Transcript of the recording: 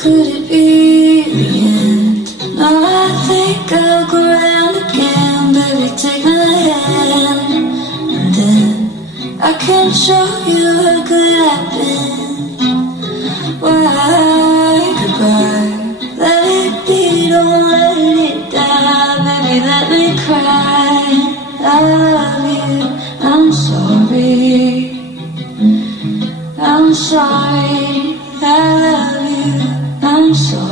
Could it be the end? No, I think I'll go round again. Baby, take my hand, and then I can show you what could happen. Why goodbye? Let it be, don't let it die. Baby, let me cry. I love you, I'm sorry. I'm sorry, I love you, I'm sorry.